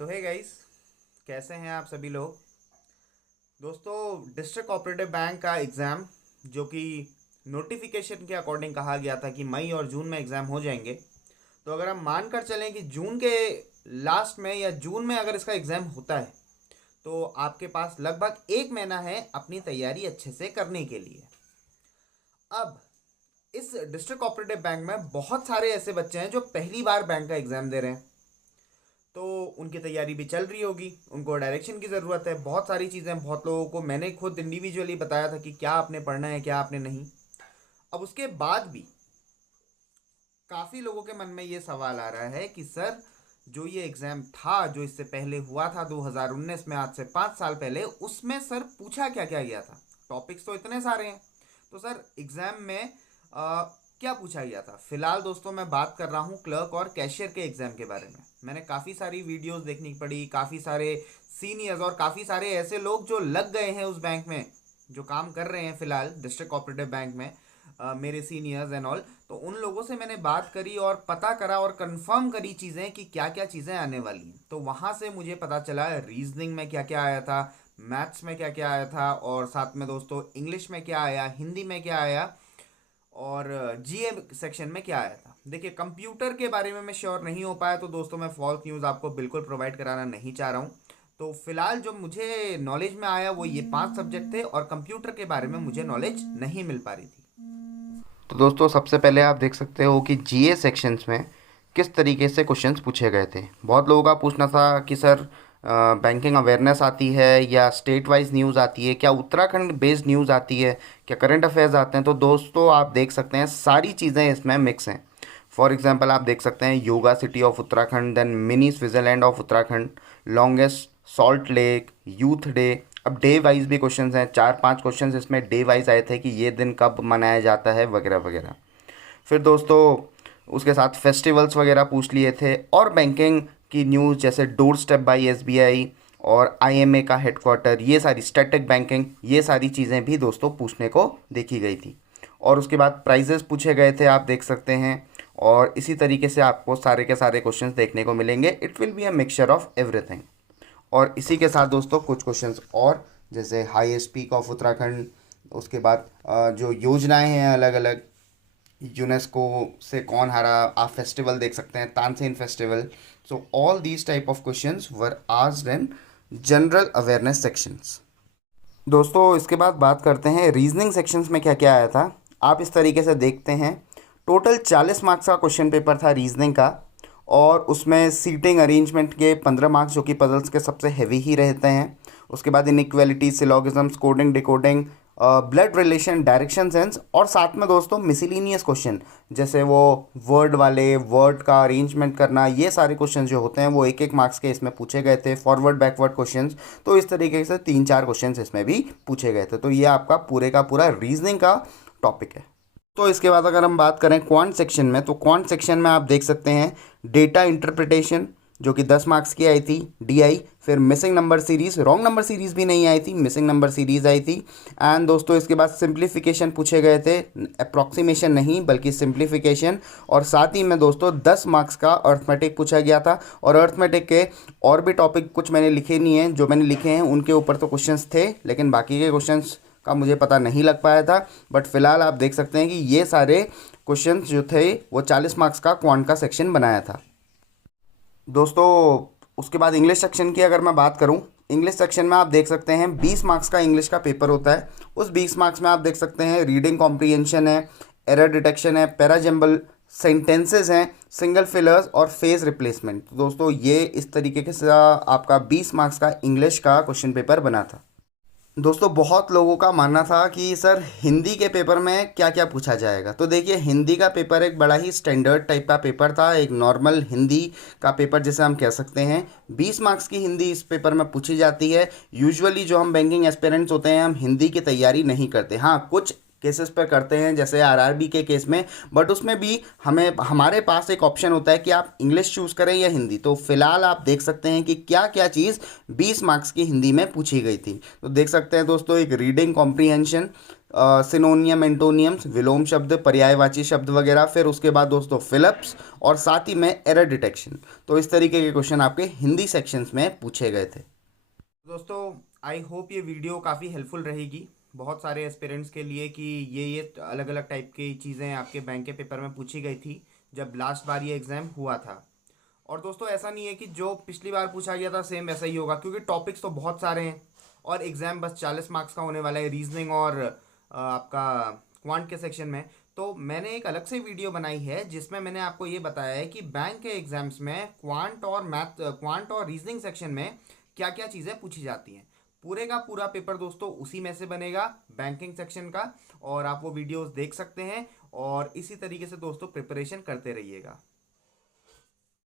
सो hey guys, कैसे हैं आप सभी लोग। दोस्तों, डिस्ट्रिक्ट कोऑपरेटिव बैंक का एग्ज़ाम जो कि नोटिफिकेशन के अकॉर्डिंग कहा गया था कि मई और जून में एग्ज़ाम हो जाएंगे। तो अगर हम मान कर चलें कि जून के लास्ट में या जून में अगर इसका एग्ज़ाम होता है तो आपके पास लगभग एक महीना है अपनी तैयारी अच्छे से करने के लिए। अब इस डिस्ट्रिक्ट कोऑपरेटिव बैंक में बहुत सारे ऐसे बच्चे हैं जो पहली बार बैंक का एग्ज़ाम दे रहे हैं, तो उनकी तैयारी भी चल रही होगी। उनको डायरेक्शन की ज़रूरत है, बहुत सारी चीज़ें बहुत लोगों को मैंने खुद इंडिविजुअली बताया था कि क्या आपने पढ़ना है क्या आपने नहीं। अब उसके बाद भी काफ़ी लोगों के मन में ये सवाल आ रहा है कि सर, जो ये एग्ज़ाम था जो इससे पहले हुआ था 2019 में, आज से 5 साल पहले, उसमें सर पूछा क्या क्या गया था। टॉपिक्स तो इतने सारे हैं, तो सर एग्ज़ाम में क्या पूछा गया था। फिलहाल दोस्तों मैं बात कर रहा हूँ क्लर्क और कैशियर के एग्ज़ाम के बारे में। मैंने काफ़ी सारी वीडियोस देखनी पड़ी, काफ़ी सारे सीनियर्स और काफ़ी सारे ऐसे लोग जो लग गए हैं उस बैंक में, जो काम कर रहे हैं फिलहाल डिस्ट्रिक्ट कोऑपरेटिव बैंक में, मेरे सीनियर्स एंड ऑल। तो उन लोगों से मैंने बात करी और पता करा और कंफर्म करी चीज़ें कि क्या क्या चीज़ें आने वाली हैं। तो वहाँ से मुझे पता चला रीजनिंग में क्या क्या आया था, मैथ्स में क्या क्या आया था, और साथ में दोस्तों इंग्लिश में क्या आया, हिंदी में क्या आया, और जीए सेक्शन में क्या आया था। देखिए, कंप्यूटर के बारे में मैं श्योर नहीं हो पाया, तो दोस्तों मैं फॉल्स न्यूज़ आपको बिल्कुल प्रोवाइड कराना नहीं चाह रहा हूँ। तो फिलहाल जो मुझे नॉलेज में आया वो ये 5 सब्जेक्ट थे, और कंप्यूटर के बारे में मुझे नॉलेज नहीं मिल पा रही थी। तो दोस्तों, सबसे पहले आप देख सकते हो कि जीए सेक्शंस में किस तरीके से क्वेश्चंस पूछे गए थे। बहुत लोगों का पूछना था कि सर, बैंकिंग अवेयरनेस आती है या स्टेट वाइज न्यूज़ आती है, क्या उत्तराखंड बेस्ड न्यूज़ आती है, क्या करंट अफेयर्स आते हैं। तो दोस्तों आप देख सकते हैं सारी चीज़ें इसमें मिक्स हैं। फॉर एग्जांपल आप देख सकते हैं yoga city of Uttarakhand, then mini Switzerland of Uttarakhand, longest salt lake, youth day. अब डे वाइज भी क्वेश्चंस हैं, 4-5 क्वेश्चंस इसमें डे वाइज आए थे कि ये दिन कब मनाया जाता है वगैरह वगैरह। फिर दोस्तों उसके साथ फेस्टिवल्स वगैरह पूछ लिए थे, और बैंकिंग की न्यूज़ जैसे डोर स्टेप बाई एसबीआई और आईएमए का हेडक्वार्टर, ये सारी स्टैटिक बैंकिंग, ये सारी चीज़ें भी दोस्तों पूछने को देखी गई थी। और उसके बाद प्राइजेस पूछे गए थे, आप देख सकते हैं। और इसी तरीके से आपको सारे के सारे क्वेश्चंस देखने को मिलेंगे। It will be a mixture of everything. और इसी के साथ दोस्तों कुछ क्वेश्चंस और, जैसे हाईएस्ट पीक ऑफ उत्तराखंड, उसके बाद जो योजनाएं हैं अलग अलग, यूनेस्को से कौन हरा, आप फेस्टिवल देख सकते हैं Tansen festival. So all these type of questions were asked in general awareness sections. दोस्तों इसके बाद बात करते हैं रीजनिंग सेक्शंस में क्या क्या आया था। आप इस तरीके से देखते हैं, टोटल 40 मार्क्स का क्वेश्चन पेपर था रीजनिंग का, और उसमें सीटिंग अरेंजमेंट के 15 मार्क्स जो कि पजल्स के सबसे हैवी ही रहते हैं। उसके बाद inequality, syllogisms, coding, decoding, blood relation, direction sense, और साथ में दोस्तों मिसलिनियस क्वेश्चन, जैसे वो वर्ड वाले, वर्ड का अरेंजमेंट करना, ये सारे क्वेश्चन जो होते हैं वो 1-1 मार्क्स के इसमें पूछे गए थे। फॉरवर्ड बैकवर्ड क्वेश्चंस, तो इस तरीके से 3-4 क्वेश्चंस इसमें भी पूछे गए थे। तो ये आपका पूरे का पूरा रीजनिंग का टॉपिक है। तो इसके बाद अगर हम बात करें क्वांट सेक्शन में, तो क्वांट सेक्शन में आप देख सकते हैं डेटा इंटरप्रिटेशन जो कि 10 मार्क्स की आई थी, डीआई। फिर missing number series, wrong number series भी नहीं आई थी, मिसिंग नंबर सीरीज आई थी। एंड दोस्तों इसके बाद सिंप्लीफिकेशन पूछे गए थे, अप्रॉक्सीमेशन नहीं बल्कि सिंप्लीफिकेशन। और साथ ही में दोस्तों 10 मार्क्स का अर्थमेटिक पूछा गया था। और अर्थमेटिक के और भी टॉपिक कुछ मैंने लिखे नहीं हैं, जो मैंने लिखे हैं उनके ऊपर तो क्वेश्चंस थे, लेकिन बाकी के क्वेश्चंस का मुझे पता नहीं लग पाया था। बट फिलहाल आप देख सकते हैं कि ये सारे क्वेश्चंस जो थे वो 40 मार्क्स का क्वांट का सेक्शन बनाया था। दोस्तों उसके बाद इंग्लिश सेक्शन की अगर मैं बात करूं, इंग्लिश सेक्शन में आप देख सकते हैं 20 मार्क्स का इंग्लिश का पेपर होता है। उस 20 मार्क्स में आप देख सकते हैं रीडिंग कॉम्प्रीहेंशन है, एरर डिटेक्शन है, पैराजम्बल सेंटेंसेस हैं, सिंगल फिलर्स और फेज रिप्लेसमेंट। तो दोस्तों ये इस तरीके से आपका 20 मार्क्स का इंग्लिश का क्वेश्चन पेपर बना था। दोस्तों बहुत लोगों का मानना था कि सर हिंदी के पेपर में क्या क्या पूछा जाएगा। तो देखिए, हिंदी का पेपर एक बड़ा ही स्टैंडर्ड टाइप का पेपर था, एक नॉर्मल हिंदी का पेपर जिसे हम कह सकते हैं। 20 मार्क्स की हिंदी इस पेपर में पूछी जाती है। यूजुअली जो हम बैंकिंग एस्पिरेंट्स होते हैं, हम हिंदी की तैयारी नहीं करते। हाँ, कुछ केसेस पर करते हैं जैसे आरआरबी के केस में, बट उसमें भी हमें हमारे पास एक ऑप्शन होता है कि आप इंग्लिश चूज़ करें या हिंदी। तो फिलहाल आप देख सकते हैं कि क्या क्या चीज़ 20 मार्क्स की हिंदी में पूछी गई थी। तो देख सकते हैं दोस्तों, एक रीडिंग कॉम्प्रीहेंशन, सिनोनियम, एंटोनियम्स, विलोम शब्द, पर्यायवाची शब्द वगैरह। फिर उसके बाद दोस्तों फिलिप्स, और साथ ही में एरर डिटेक्शन। तो इस तरीके के क्वेश्चन आपके हिंदी सेक्शंस में पूछे गए थे। दोस्तों आई होप ये वीडियो काफ़ी हेल्पफुल रहेगी बहुत सारे एस्पिरेंट्स के लिए कि ये अलग अलग टाइप की चीज़ें आपके बैंक के पेपर में पूछी गई थी जब लास्ट बार ये एग्ज़ाम हुआ था। और दोस्तों ऐसा नहीं है कि जो पिछली बार पूछा गया था सेम वैसा ही होगा, क्योंकि टॉपिक्स तो बहुत सारे हैं और एग्ज़ाम बस 40 मार्क्स का होने वाला है रीजनिंग और आपका क्वांट के सेक्शन में। तो मैंने एक अलग से वीडियो बनाई है जिसमें मैंने आपको ये बताया है कि बैंक के एग्जाम्स में क्वांट और रीजनिंग सेक्शन में क्या क्या चीज़ें पूछी जाती हैं। पूरे का पूरा पेपर दोस्तों उसी में से बनेगा, बैंकिंग सेक्शन का, और आप वो वीडियोस देख सकते हैं और इसी तरीके से दोस्तों प्रिपरेशन करते रहिएगा।